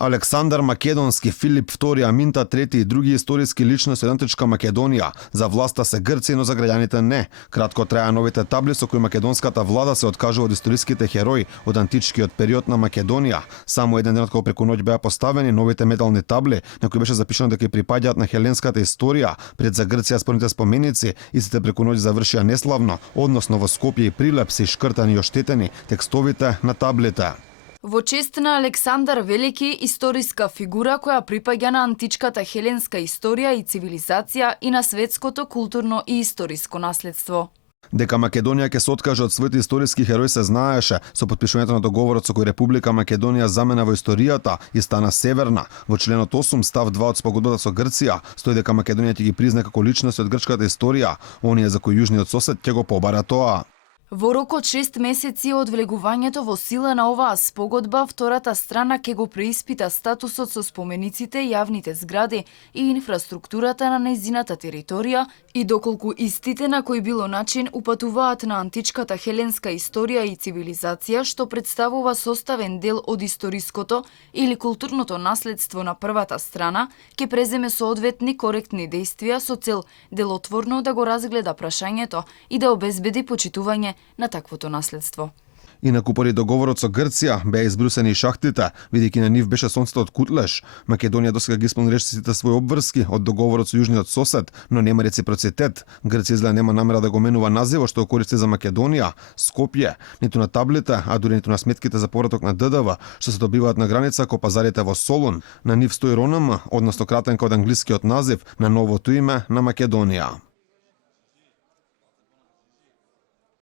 Александар Македонски, Филип II, Аминта III и други историски личности од античка Македонија. За власта се Грци, но за граѓаните не. Кратко траја новите табли со кои македонската влада се откажува од историските херои од античкиот период на Македонија. Само еден ден откако преку ноќ беа поставени новите метални табли, на кои беше запишано дека припаѓаат на хеленската историја, пред за Грција спорните споменици, истите преку ноќ завршија неславно, односно во Скопје и Прилеп се шкртани и оштетени текстовите на таблите. Во чест на Александар Велики, историска фигура која припаѓа на античката хеленска историја и цивилизација и на светското културно и историско наследство. Дека Македонија ќе се откаже од своите историски херои се знаеше со подпишувањето на договорот со кој Република Македонија замена во историјата и стана северна. Во членот 8 став 2 од спогодбата со Грција стои дека Македонија ќе ги призна како личности од грчката историја, оние за кои јужниот сосед ќе го побара тоа. Во рок од 6 месеци од влегувањето во сила на оваа спогодба, втората страна ќе го преиспита статусот со спомениците, јавните згради и инфраструктурата на нејзината територија и доколку истите на кој било начин упатуваат на античката хеленска историја и цивилизација, што представува составен дел од историското или културното наследство на првата страна, ќе преземе соодветни коректни дејствија со цел делотворно да го разгледа прашањето и да обезбеди почитување на таквото наследство. Инаку поради договорот со Грција беа избрусени и шахтите, бидејќи на нив беше сонцето од Кутлеш. Македонија досега ги исполни сите своји обврски од договорот со јужниот сосед, но нема реципроцитет. Грција изгледа нема намера да го менува називот што го користи за Македонија, Скопје, ниту на таблите, а дури ниту на сметките за повраток на ДДВ, што се добиваат на граница кон пазарите во Солун. На нив стои РОНМ, односно кратенка од англискиот назив на новото име на Македонија.